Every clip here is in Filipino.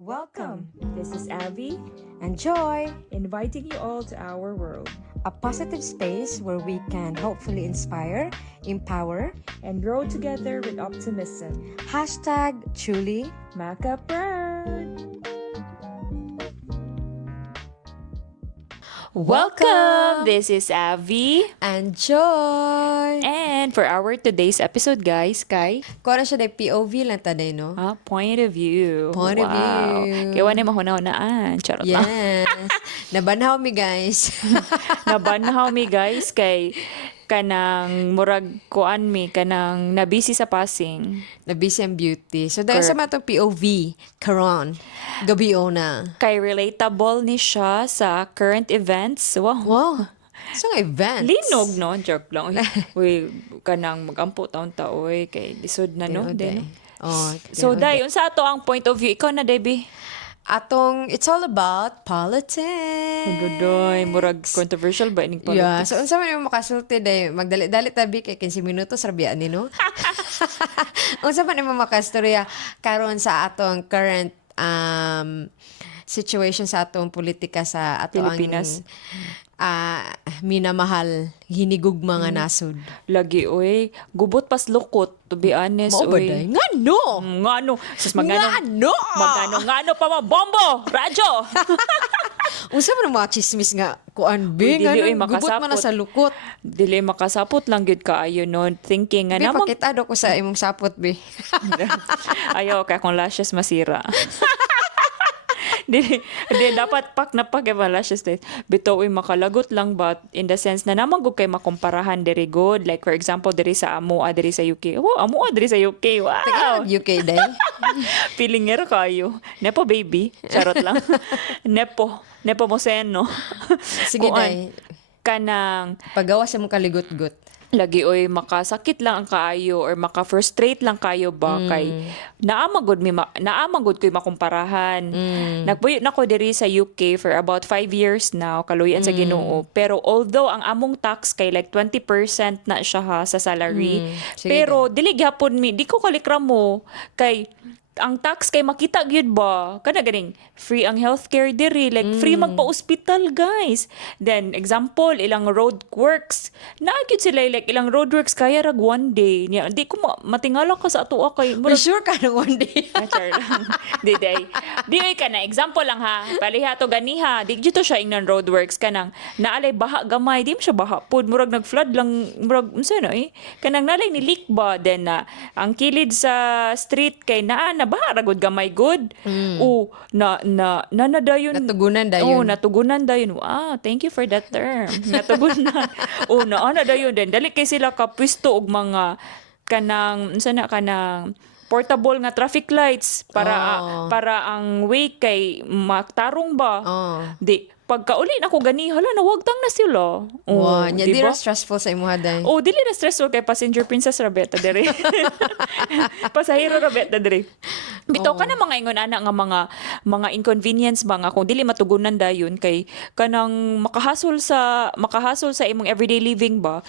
Welcome. This is Abby, and Joy, inviting you all to our world a positive space where we can hopefully inspire, empower, and grow together with optimism. #truly. Maka Proud. Welcome! This is Avi. And Joy. And for our today's episode, guys, kay Kung ano siya na POV lang taday, no? point of view. Point of view. Kaya wala mahuna-hunaan. Charot lang. Yes. Nabanhaw mi, guys. Nabanhaw mi, guys, kay kanang murag kuan mi kanang nabisi sa passing. Na busy and beauty. So, dahil sa mga itong POV, karon, gabi na. Kay relatable ni siya sa current events. Wow. Wow. So, events. Linog, no? Joke lang. Uy, kanang magampo taon-taon. Kay lisod na, no? Day. Oh, So, Day, unsa ato ang point of view? Ikaw na, Debbie. it's all about politics. Gudoy, murag controversial ba ining politics? Yeah, so unsa man yung makasulti day magdali-dali tabi kay 15 minutos rabian ni no. Unsa man yung makastorya karon sa atong current situation sa atong politika sa ato Pilipinas. minamahal hinigugma nga nasod. Lagi, oy. Gubot pas lukot, to be honest, Mao ba oy. day? Ngano? Ngano? Sus, magano? Ngano? Ngano pa mga bombo! Radyo! Unsa man ang mga chismis nga kuan be Uy, dili, ngano gubot man na makasapot. sa lukot. Dili makasapot lang gyud kaayo no thinking nga Be namang pakitado ko sa imong sapot be. ayaw kay akong lashes masira. Di dapat pak na pak yung lashes test. Bitaw ay makalagot lang but in the sense na naman gud kay makumparahan diri good. Like for example diri sa Amoa diri sa UK. Oh, Amoa diri sa UK. Wow. Taga UK day. Pilinger kayo. Nepo baby. Charot lang. Nepo. Nepo mo seno. Sige Kuan, day. kanang Pagawa sa mong kaligot-got. lagi oy makasakit lang ang kaayo or maka-frustrate lang kayo ba kay naamagod ko'y makumparahan. Nagpuyo na ko diri sa UK for about 5 years now kaluyan sa Ginoo, pero although ang among tax kay like 20% na siya ha sa salary, Sige pero dili gyapon mi di ko kalikramo kay ang tax kay makita gyud ba kana ganing free ang healthcare diri like free magpa-ospital guys, then example ilang road works na gyud sila like ilang road works kaya rag one day niya di ko matingala ka sa atoa kay For sure ka na one day. di ay ka na example lang ha paliha to ganiha di gyud to siya ingnan road works kanang naalay baha gamay di mo siya baha pud murag nag-flood lang murag unsa na kanang nalay ni leak ba then ang kilid sa street kay naa na baha ra gud gamay good. O nadayon Natugunan dayon. Oh, natugunan dayon. Thank you for that term. Natugunan. Na dayon din. Dali kay sila ka pwesto og mga kanang unsa na kanang portable nga traffic lights para ang way kay maktarong ba. Di pagkauli na ko gani hala nawagtang na sila. Wow, nya di diba? ra stressful sa imuha day. Dili na stressful kay passenger princess Rabeta diri. Pasahero Rabeta diri. Bitaw ka na mga ingon ana nga mga inconvenience ba nga kung dili matugunan dayon kay kanang makahasol sa imong everyday living ba.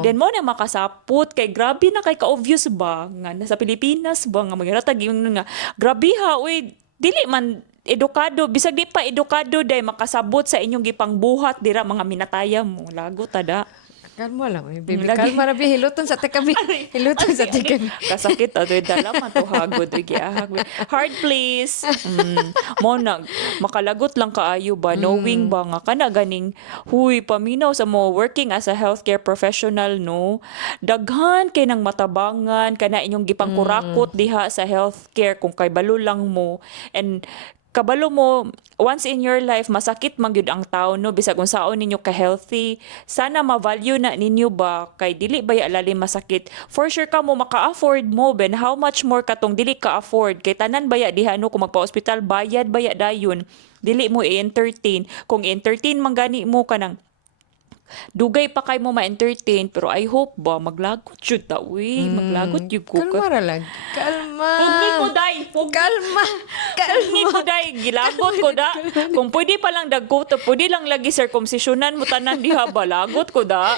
Then mo na makasapot kay grabe na kay ka-obvious ba nga nasa Pilipinas ba nga magratag yung nga grabe ha uy dili man edukado bisag di pa edukado day makasabot sa inyong gipangbuhat dira mga minataya mo lago tada. Kalma lang, baby. Kalma ra bi hiluton sa tekabi. Hiluton sa tekabi. Kasakit ato dala man to hagod giahag. Hard please. Mo nag makalagot lang kaayo ba knowing ba nga kana ganing huy paminaw sa mo working as a healthcare professional no. Daghan kay nang matabangan kana inyong gipangkurakot diha sa healthcare kung kay balo lang mo and kabalo mo once in your life masakit man gyud ang tao no bisag unsaon ninyo ka healthy sana ma-value na ninyo ba kay dili baya lalim masakit for sure ka mo maka-afford mo ben how much more katong dili ka afford kay tanan baya diha no kung magpa-ospital bayad baya dayon dili mo i-entertain kung entertain man gani mo kanang dugay pa kay mo ma-entertain pero I hope ba maglagot jud ta uy maglagot jud ko Kalma ra lang. Kalma. Pugni ko day Kalma. Kalmi ko day, gilagot ko da. Kung pwede pa lang dagko, pwede lang lagi circumcisionan mo tanan diha ba, lagot ko da.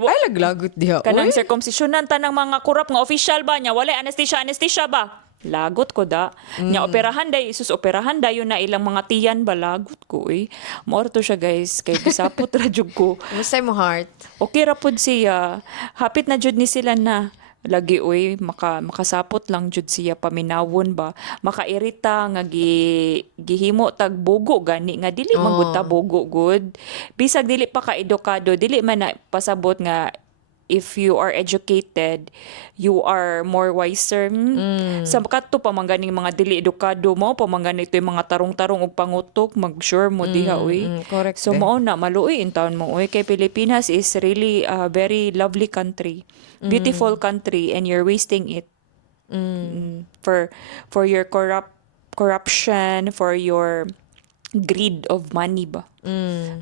Ay laglagot diha. Kanang Uy. circumcisionan tanang mga kurap nga official ba niya, wala anesthesia ba? lagot ko da. Nya operahan day, isus operahan dayon na ilang mga tiyan ba lagot ko eh. Mao to siya guys, kay gisapot ra jud ko. Kumusta mo heart? Okay ra pud siya. Hapit na jud ni sila na. Lagi oy makasapot lang jud siya paminawon ba, makairita nga gihimo tag bugo gani nga dili man gud ta bugo good, bisag dili pa ka edukado, dili man na pasabot nga if you are educated you are more wiser. Sa kadto pa man ganing mga dili edukado mo pa man ganito yung mga tarong-tarong og pangutok mag sure mo diha oy. Correct. So mao na maluoy in town mo oy, kay Pilipinas is really a very lovely country. Beautiful country and you're wasting it. For your corruption, for your greed of money ba.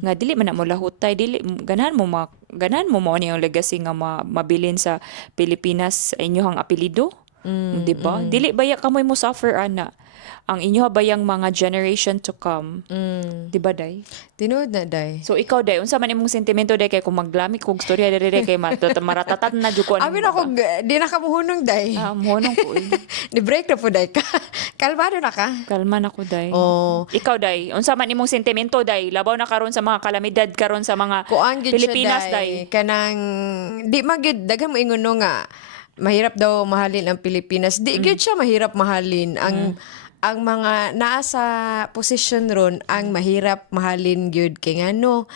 Nga dili man na mo lahutay, dili ganahan mo mao ni yung legacy nga mabilin sa Pilipinas sa inyohang apelyido. Di ba? Dili baya kamoy mo suffer ana. Ang inyo bayang mga generation to come. Di ba day? Tinuod na day. So ikaw day, unsa man imong sentimento day kay kung maglami kog storya diri kay maratatan na jud ko Abi na ko di na ka muhunong day. mohonong ko eh. Di break na po day ka. Kalmado na ka. Kalma na ko day. Oh. Ikaw day, unsa man imong sentimento day? Labaw na karon sa mga kalamidad karon sa mga Kuan gid Pilipinas siya day. kanang di magid daghan mo ingon no nga mahirap daw mahalin ang Pilipinas. Di gyud siya mahirap mahalin ang mga naa sa posisyon ron ang mahirap mahalin gyud kay ngano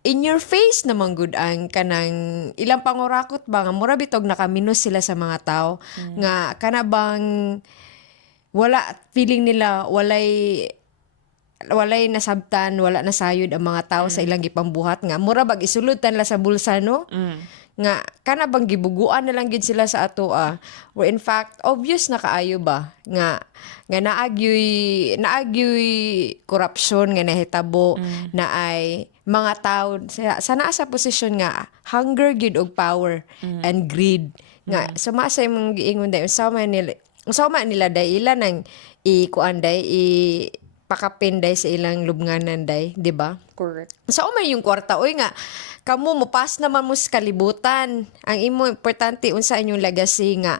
in your face naman gud ang kanang ilang pangurakot ba nga mura bitog nakaminos sila sa mga tao nga kana bang wala feeling nila walay nasabtan, wala nasayod ang mga tao sa ilang gipambuhat nga mura bag isulod tan la sa bulsa no. Nga kana bang gibuguan na lang gid sila sa ato where in fact obvious na kaayo ba nga naagyoy corruption nga nahitabo na ay mga tao sa naa sa posisyon nga hunger gid og power and greed nga sama sa imong giingon day usama nila day ila nang ikuan day pakapin day sa ilang lubnganan day, di ba? Correct. Sa umay yung kwarta oy nga kamo mopas naman mo sa kalibutan. Ang imo importante unsa inyong legacy nga.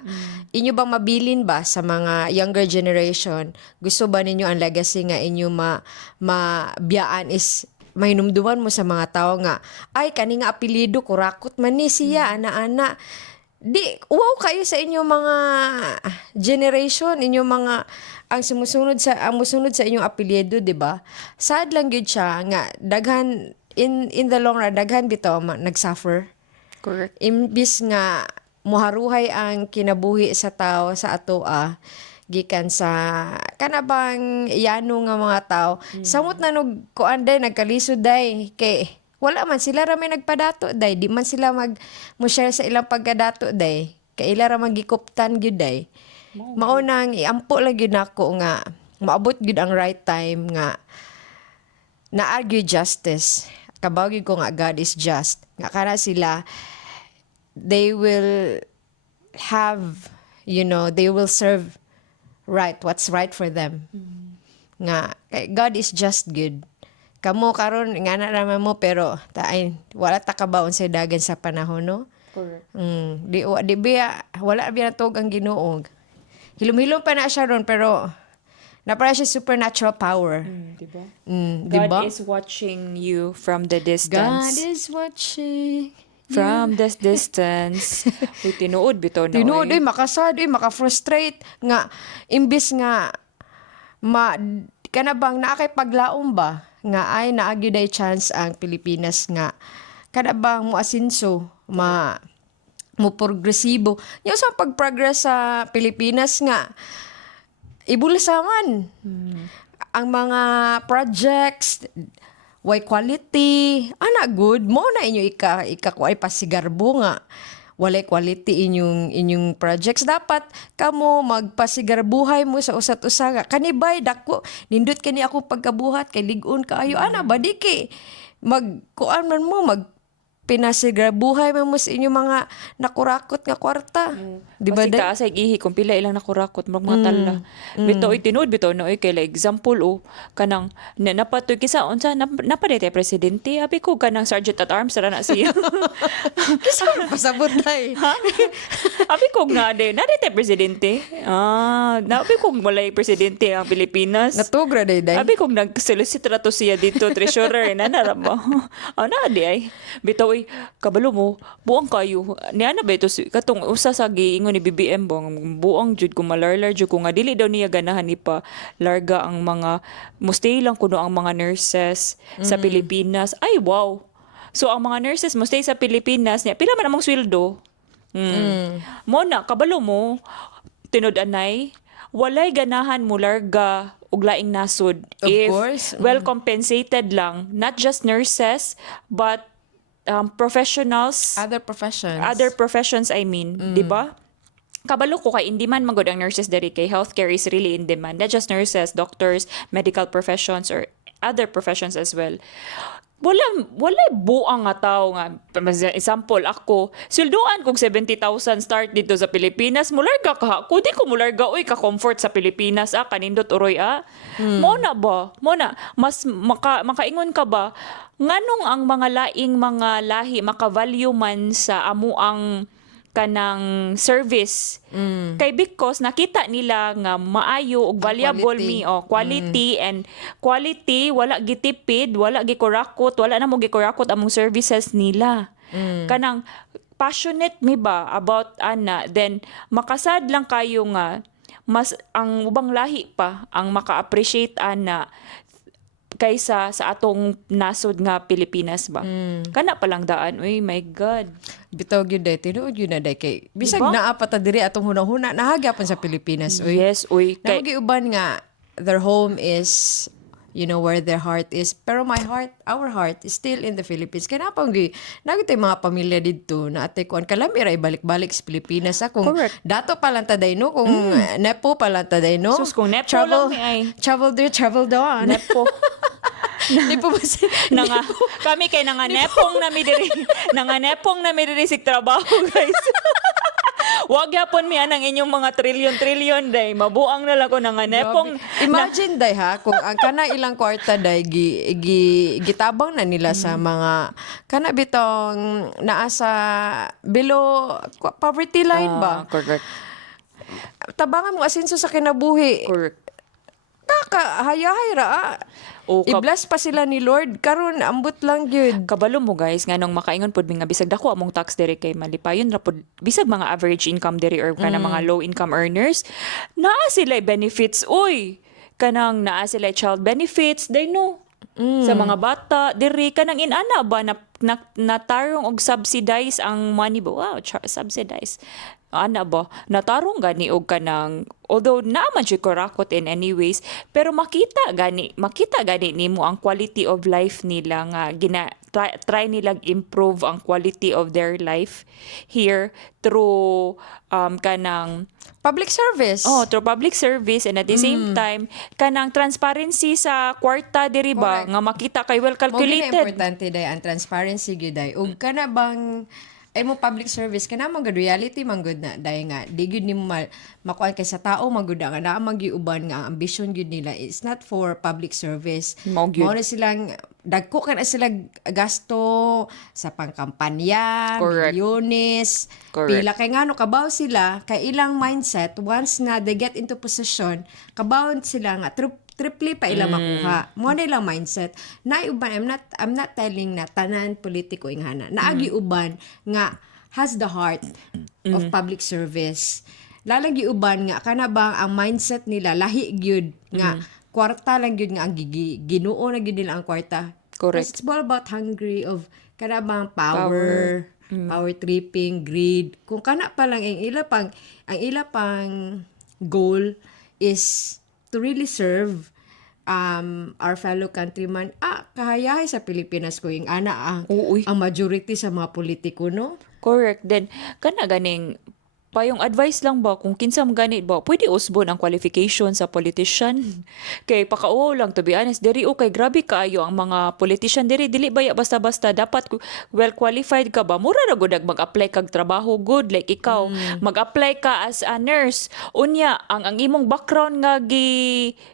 Inyo bang mabilin ba sa mga younger generation? Gusto ba ninyo ang legacy nga inyo mabiyaan is mahinumduman mo sa mga tao nga ay kani nga apelyido kurakot man ni siya ana-ana. Di wow kayo sa inyong mga generation, inyong mga ang musunod sa inyong apelyido, di ba? Sad lang gyud siya nga daghan in the long run daghan bitaw nagsuffer. Correct. Imbis nga moharuhay ang kinabuhi sa tao sa ato gikan sa kanabang yano nga mga tao. Samot na kuan day nagkalisod day kay wala man sila ra may nagpadato day, di man sila mo share sa ilang pagkadato day. Kay ila ra magikuptan gyud day. Mao nang iampo lang gyud nako nga maabot gyud ang right time nga na-argue justice. Kabawgi ko nga God is just. Nga kana sila they will have they will serve right what's right for them. Nga God is just good. Kamo karon nga na naman mo pero wala ta kabaon sa dagan sa panahon no. Correct. Di biya wala biya natog ang Ginoo. Hilom-hilom pa na siya ron pero napara siya supernatural power. Diba? Diba? God is watching you from the God distance. is watching. From this distance. Uy, tinuod bitaw na. Tinuod, oy. makasad, makafrustrate. Nga, imbis nga, kana bang naakay paglaom ba? Nga ay naagyo day chance ang Pilipinas nga. Kana bang mo asinso, mo progresibo. Yung sa pag-progress sa Pilipinas nga, ibulsaman. Ang mga projects, way quality, good, mo na inyo ikakuay pasigarbo nga. Walay quality inyong projects. Dapat kamo magpasigarbuhay mo sa usat-usa nga. Kanibay, dako, nindot kani ako pagkabuhat, kay ligon kaayo. Ba, di kay, magkuan man mo, pinasigrabuhay mo sa inyong mga nakurakot nga kwarta. Di ba, Kasi day? taas ay ihi kung pila ilang nakurakot mga tala. Bitaw tinuod bitaw no kay like example kanang napatoy kisa unsa napadete presidente abi ko kanang sergeant at arms ra na siya. Kisa pasabot, day. Abi ko nga de nadete presidente. Nabi ko walay presidente ang Pilipinas. Natugra, day. Abi kong nag-solicit ra to siya dito, treasurer, nanara ba? Na di ay. Bitaw ay, kabalo mo, buang kayo. Niya na ba ito, katong usa sa giingon ni BBM bang, buang jud ko malarlar jud ko nga, dili daw niya ganahan ni pa larga ang mga, mustay lang kuno ang mga nurses sa Pilipinas. Ay, wow. So, ang mga nurses, mustay sa Pilipinas, niya, pila man among sweldo? Mo na, kabalo mo, tinud-anay, walay ganahan mo larga og laing nasod Of if course. well compensated lang, not just nurses but professionals, Other professions. other professions I mean, di ba? Kabalo ko kay hindi man magod ang nurses diri kay healthcare is really in demand, not just nurses, doctors, medical professions or other professions as well. Wala buang nga tao nga. Example, ako, silduan kong 70,000 start dito sa Pilipinas, mularga ka. Kung di ko mularga, uy, ka-comfort sa Pilipinas, kanindot uroy, Mona ba? Mona, mas makaingon ka ba? Nganong ang mga laing mga lahi maka-value man sa amuang kanang service kay because nakita nila nga maayo ug valuable quality and quality wala gitipid wala gikurakot wala na mo gikurakot among services nila kanang passionate mi ba about ana then makasad lang kayo nga mas ang ubang lahi pa ang maka-appreciate ana kaysa sa atong nasod nga Pilipinas ba. Kana palang daan. Uy, my God. Bitaw gyud, day. Tinuod yun na, day. Kay, bisag Diba? naa pa ta diri atong hunahuna, nahagyapan sa Pilipinas. Uy. Yes, uy. Kay, Namugiuban nga, their home is, you know, where their heart is. Pero our heart is still in the Philippines. Kaya napang nagitay mga pamilya dito na ate kuan kalamira ibalik-balik sa Pilipinas. Kung Correct. dato palantaday no, kung nepo palantaday no. Sus, kung nepo lang ni ay. Travel there, travel doon. Nepo. Nepo ba si... Nanga, kami kay nanganepong nami diri. Nanganepong nami diri sig trabaho, guys. Wag yapon mi anang inyong mga trilyon-trilyon day. Mabuang na lang ko nanganepong. Imagine day ha, kung ang kana ilang kwarta day gitabang na nila sa mga kana bitong naa sa below poverty line ba? Correct. Tabangan mo asenso sa kinabuhi. Correct. Hayahay ra. O, I-bless pa sila ni Lord karon ambot lang gyud. kabalo mo guys nganong makaingon pod mi nga bisag dako among tax diri kay malipayon ra pod bisag mga average income diri or kana mga low income earners naa sila benefits uy kanang naa sila child benefits they know sa mga bata diri kanang inana ba natarong og subsidize ang money ba wow subsidize ana ba natarong gani og kanang although naman siya kurakot in any ways pero makita gani nimo ang quality of life nila nga try nilang improve ang quality of their life here through kanang Public service. through public service and at the same time kanang transparency sa kwarta diri ba Correct. nga makita kay well Mo gina calculated. importante day ang transparency gyud day. Ug kana bang ay mo public service kana man gud reality man gud na day nga di gyud nimo makuan kay sa tao man gud nga naa magiuban nga ang ambisyon gyud nila is not for public service. Mao gyud. Mao na silang dagko kana sila gasto sa pangkampanya, Correct. milyones. Correct. Pila kay ngano kabaw sila kay ilang mindset once na they get into position kabaw sila nga triple pa ila makuha. Mo na ilang mindset. Naiuban, I'm not telling na tanan politiko ingana. Naagi uban nga has the heart of public service. Lalagi uban nga kana bang ang mindset nila lahi gyud nga kwarta lang gyud nga ang Ginoo na gyud nila ang kwarta. Correct. It's all about hungry of kana bang power tripping, greed. Kung kana pa lang ang ila pang goal is to really serve our fellow countrymen. Kahayahay sa Pilipinas ko yung Uy. ang majority sa mga politiko, no? Correct. Then, kana ganing payong advice lang ba kung kinsa mo ganit ba pwede usbon ang qualification sa politician kay pakauaw lang to be honest diri o kay grabe kaayo ang mga politician dili baya basta-basta dapat well qualified ka ba mura ra gud mag-apply kag trabaho good like ikaw mag-apply ka as a nurse unya ang imong background nga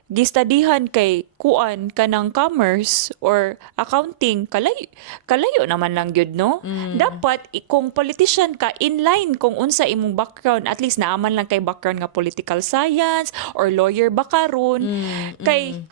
gistudihan kay kuan kanang commerce or accounting kalayo naman lang gyud no dapat kung politician ka inline kung unsa imong background at least naaman lang kay background nga political science or lawyer ba karon kay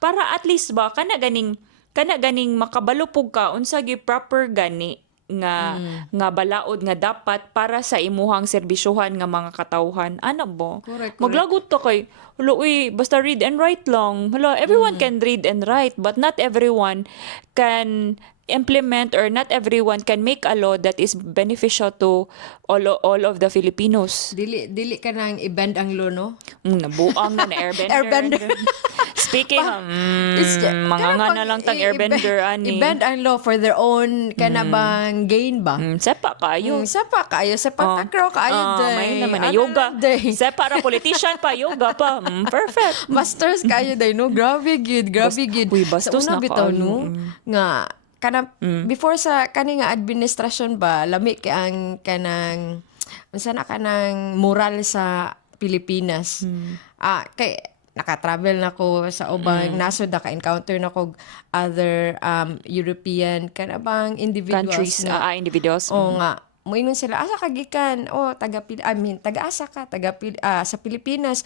para at least ba kana ganing makabalo pug ka unsa gi proper gani nga balaod nga dapat para sa imuhang serbisyohan nga mga katawhan ana bo Correct. maglagot ta kay uy basta read and write lang hala everyone can read and write but not everyone can implement or not everyone can make a law that is beneficial to all of the Filipinos. Dili ka nang i-bend ang law, no? Nabuang na airbender. Airbender. Speaking, mga nga na lang tang airbender ani. I-bend ang law for their own kanabang gain ba? Sepa kayo. Sapa kayo, sa patakraw kayo day. May naman na Ano yoga. lang, day? Sepa ra politician pa, yoga pa. Perfect. Masters kayo day, no? Grabe gid. Uy, bastos Sa una na bitaw, kaayo. no? Nga, before sa kani nga administrasyon ba, lami kay ang kanang, unsa na kanang moral sa Pilipinas. Kay, naka-travel na ko sa ubang nasod naka-encounter na ko other European kanabang individuals Countries, nga individuals. o nga moingon sila asa ka gikan taga-asa ka sa Pilipinas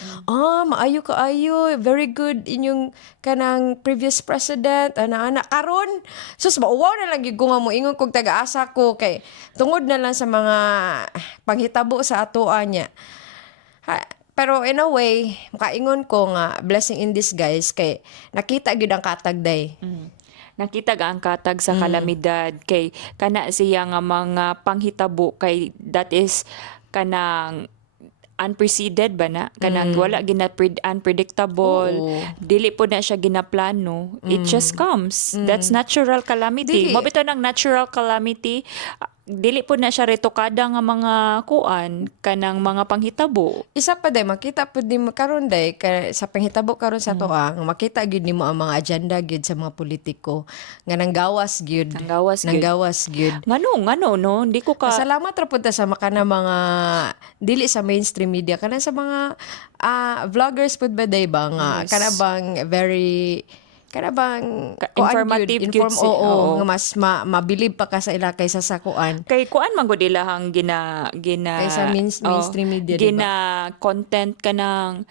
maayo kaayo very good inyong kanang previous president ana karon sus mauwaw na lang gyud ko nga moingon kog taga-asa ko kay tungod na lang sa mga panghitabo sa atoa niya. Pero in a way, makaingon ko nga, blessing in disguise, kay nakita gyud ang katag day. Nakita ga ang katag sa kalamidad kay kana siya nga mga panghitabo kay that is kanang unprecedented ba na kanang wala unpredictable Oo. dili po na siya ginaplano it just comes that's natural calamity Dili. mo bitaw ng natural calamity dili po na siya retokada nga mga kuan kanang mga panghitabo Isa pa day, makita po di mo karon day, sa panghitabo karon sa toa, nga makita gyud nimo ang mga agenda gyud sa mga politiko, nga nanggawas gyud. Nanggawas gyud. ngano no hindi ko ka Salamat ra pud ta sa makana mga dili sa mainstream media kana sa mga vloggers pud ba day ba nga Yes. kanabang very kanabang Informative gyud si- oo. nga mas mabilib pa ka sa ila kaysa sa kuan. kay kuan man gud ilahang gina Kaysa mainstream media, diba? gina content kanang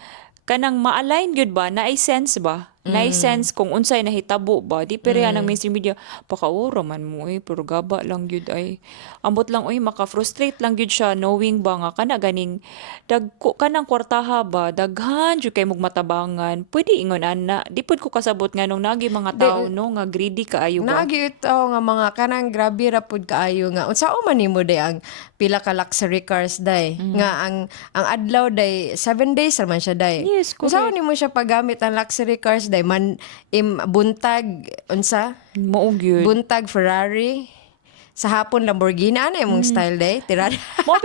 ma-align gyud ba na sense ba na sense kung unsay nahitabo ba di pero yan ang mainstream media pakauro man mo pero gaba lang gyud ay ambot lang maka-frustrate lang gyud siya knowing ba nga kana ganing kanang kwartaha ba daghan jud kay mong matabangan pwede ingon ana di pud ko kasabot nga nung nagi mga tao no nga greedy kaayo ba Naagi ito nga mga kanang grabe ra pud kaayo nga unsao man nimo day ang pila ka luxury cars day nga ang adlaw day 7 days ra man siya day. Yes, correct. Unsao nimo siya paggamit ang luxury cars day man buntag unsa? mao gyud Buntag Ferrari sa hapon Lamborghini ano imong style day? Tirada. mo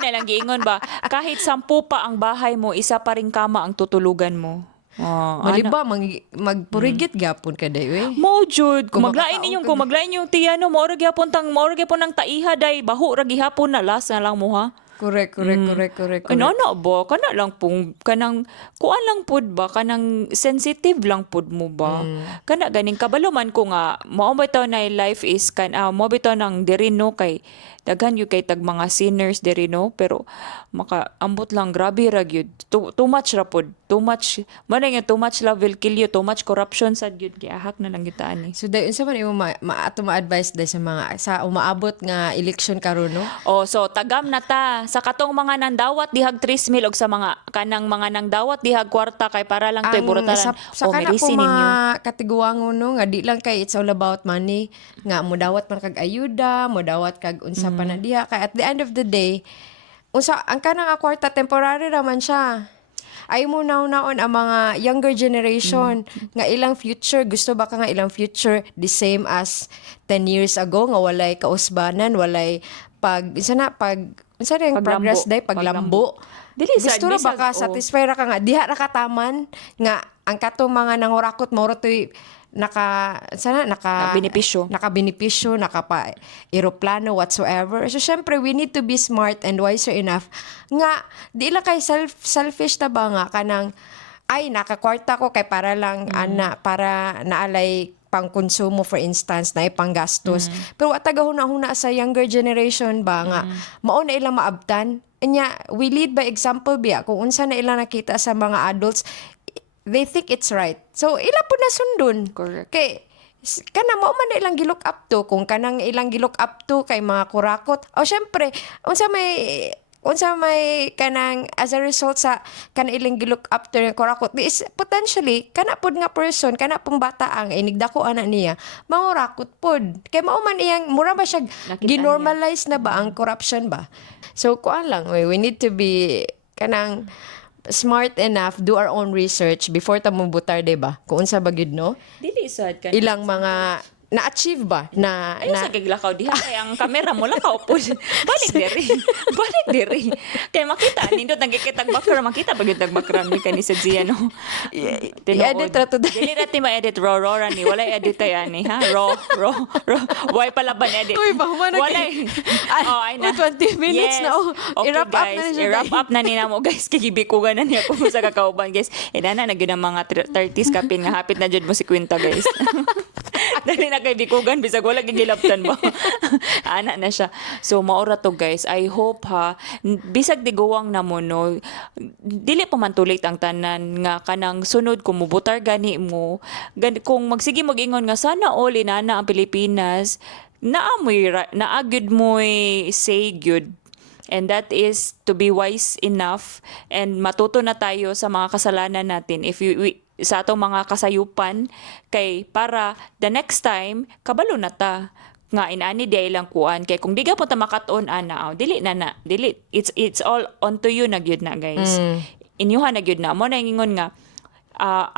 na lang giingon ba kahit 10 pa ang bahay mo isa pa ring kama ang tutulugan mo Maliba magpurigit gapon ka day we. Mo jud kung Kung maglain makakaon ninyong ka kung maglain yung tiyano mo ora gyapon nang taiha day baho ra gihapon na last na lang mo ha Correct. ano ba kana lang pong kanang kuan lang pud ba kanang sensitive lang pud mo ba kana ganing kabalo man ko nga mao bitaw na life is mo bitaw nang diri no kay daghan yung kay tag mga sinners diri no pero makaambot lang grabe ra gyud too much ra pud too much man nga too much love will kill you too much corruption sad gyud kay ahak na lang gyud ta ani So day unsa man imo ato ma-advise day sa mga sa umaabot nga election karon no? so tagam na ta sa katong mga nandawat dihag 3,000 og sa mga kanang mga nandawat dihag kwarta kay para lang toy burutalan sa kana po medicine ninyo. mga katiguangon no nga di lang kay it's all about money nga modawat man kag ayuda modawat kag unsa pa na diha kay at the end of the day unsa ang kanang kwarta temporary ra man siya ay mo naon ang mga younger generation nga ilang future gusto ba ka nga ilang future the same as 10 years ago nga walay kausbanan walay unsa na yung Paglambo. progress day paglambo. Dili sad, Gusto ra bisag, baka satisfy ra ka nga diha ra kataman nga ang katong mga nangurakot mo to'y Benepisyo. naka-benepisyo, nakapa eroplano whatsoever. So syempre we need to be smart and wiser enough nga di lang kay selfish ta ba nga kanang ay nakakwarta ko kay para lang para naalay pang konsumo for instance na ipanggastos. Pero tagahuna-huna sa younger generation ba nga mao na ilang maabtan. Anya we lead by example biya kung unsa na ilang nakita sa mga adults they think it's right. So ila po na sundon. Correct. Kay kana mo man na ilang gilook up to kung kanang ilang gilook up to kay mga kurakot. O syempre unsa may kanang as a result sa kana ilang gilook up to ng kurakot is potentially kana pud nga person kana pong bata ang inigdako ana niya mangurakot pud kay mao man iyang mura ba siya Nakita ginormalize na ba ang corruption ba. So kuan lang we need to be kanang smart enough do our own research before ta mubutar diba kung unsa ba gyud no Dili sad ka. ilang mga na-achieve ba na Ayaw sa giglakaw diha kay ang kamera mo lakaw po. Balik diri. Balik diri. Kay makita nindot nagkikitag background makita pag yung background ni kanisa Zia no. i-edit ra to Dili rati ma-edit raw ni wala edit yan ni ha. Raw. Why pala ba edit? Uy, bahuman na Wala. kay- Oh, ay na. 20 minutes na, oh. Okay, I-wrap up guys. na na siya, I-wrap up na ni namo guys. Kigibikugan na niya kung sa kakauban guys. Nana na gyud ang mga 30s kapin nga hapit na jud mo si Quinta guys. Dali na kay bikugan bisag wala gigilaptan ba. Ana na siya. So maura to guys. I hope ha bisag diguwang na mo no. Dili pa man tulit ang tanan nga kanang sunod kung mubutar gani mo. Kung magsige mag-ingon nga sana all inana ang Pilipinas naagid mo'y say good. And that is to be wise enough and matuto na tayo sa mga kasalanan natin sa atong mga kasayupan kay para the next time kabalo na ta nga inani di ilang kuan kay kung di ka punta makatuon ana dili it's all onto you na gyud na guys inyuha na gyud na mo na ingon nga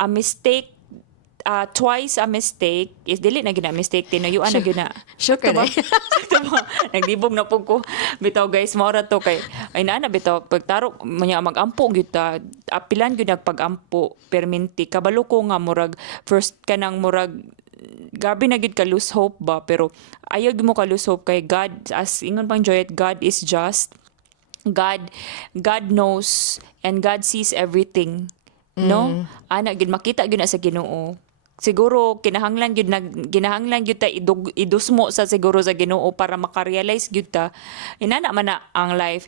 a mistake twice a mistake is dili na gina mistake tinuyuan na gyud na Sure ka na. Sakto ba? Nagdibog na po ko. Bitaw guys, maura to kay. Ay na bitaw pagtaro manya magampo gyud ta. Apilan gyud nagpagampo perminti. Kabalo ko nga murag first kanang murag gabi na gyud ka lose hope ba pero ayaw gyud mo ka lose hope kay God as ingon pang Joyet God is just. God knows and God sees everything. No? Ana gyud makita gyud na sa Ginoo. Siguro kinahanglan gyud ta idusmo sa siguro sa Ginoo para makarealize gyud ta inana man na ang life.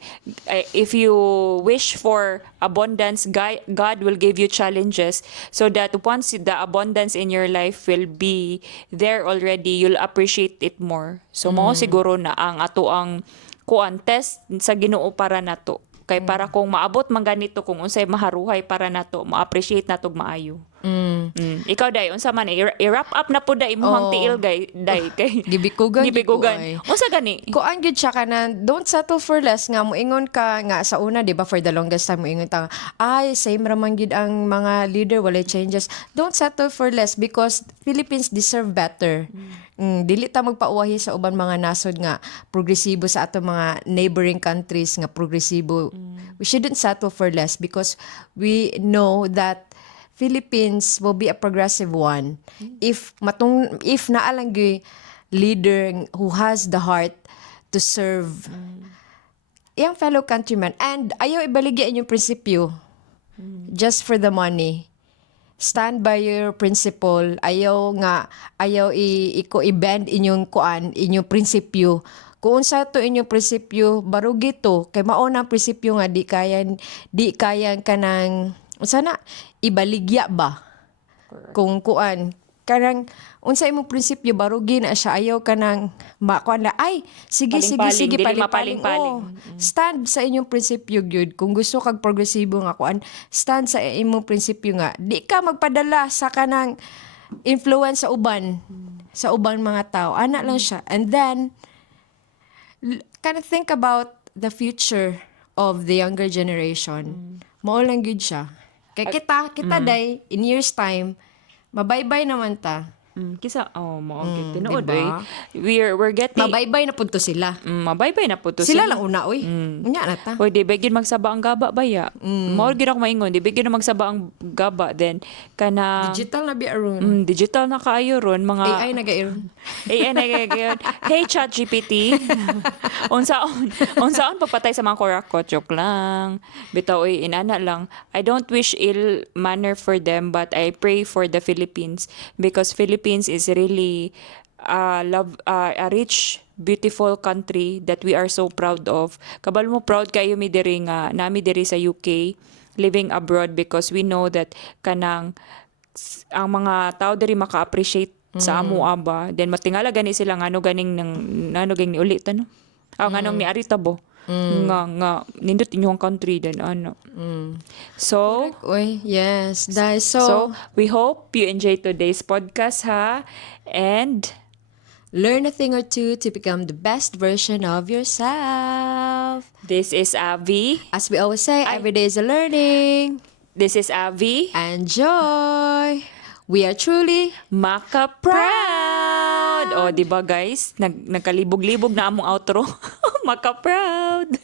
If you wish for abundance, God will give you challenges so that once the abundance in your life will be there already, you'll appreciate it more. So mao siguro na ang ato ang kuan test sa Ginoo para nato kay para kung maabot man ganito kung unsay maharuhay para nato ma-appreciate natog maayo. Ikaw day unsa man i-wrap up na po da imong tiil day kay Gibikugan gyud ko, gibikugan ay. unsa gani Kuan gyud siya kana don't settle for less nga moingon ka nga sa una di ba for the longest time moingon ta ay same ra man gyud ang mga leader walay changes. Don't settle for less because Philippines deserve better. Dili ta magpauwahi sa uban mga nasod nga progresibo sa ato mga neighboring countries nga progresibo. We shouldn't settle for less because we know that Philippines will be a progressive one if naalang gyud leader who has the heart to serve yung fellow countrymen and ayaw ibaligya inyong prinsipyo just for the money. Stand by your principle. Ayaw i-bend inyong inyong prinsipyo. Kung unsa to inyong prinsipyo, barugi to kay mao na prinsipyo nga di kayan kanang unsa na ibaligya ba. Correct. Kung kanang unsa imong prinsipyo barugi na siya ayaw kanang makuan la ay sige Paling-paling, dili paling-paling. mapaling-paling. Stand sa inyong prinsipyo gyud. Kung gusto kag progresibo nga kuan, stand sa imong prinsipyo nga. Di ka magpadala sa kanang influence sa ubang mga tao. Ana lang siya. And then kind of think about the future of the younger generation. Mao lang gyud siya. Kay kita day in years time mabaybay naman ta. Kisa mo tinuod diba? We're getting Mabaybay na punto sila. mabaybay na po to Sila lang una, uy. Unya na ta. Oy, di begin magsaba ang gaba baya. Mao gid ako maingon, di begin na magsaba ang gaba then kana Digital na bi aron. digital na kaayo ron mga AI na gairon. AI na gayud. Hey ChatGPT. unsaon papatay sa mga kurakot, joke lang. Bitaw oy inana lang. I don't wish ill manner for them but I pray for the Philippines because Philippines is really a rich beautiful country that we are so proud of. Kabalo mo proud kayo mi diri nga nami diri sa UK living abroad because we know that kanang ang mga tao diri maka-appreciate sa amo aba then matingala gani sila ngano ganing nano ganing ni ulit ano nganong ni Aritabo nga nindot inyong country then ano so Uy, yes. Dahil so we hope you enjoy today's podcast ha and learn a thing or two to become the best version of yourself. this is Avi. As we always say, every day is a learning. This is Avi. And joy. We are truly Maka proud. O, di ba guys? Nagkalibog-libog na among outro. Maka proud.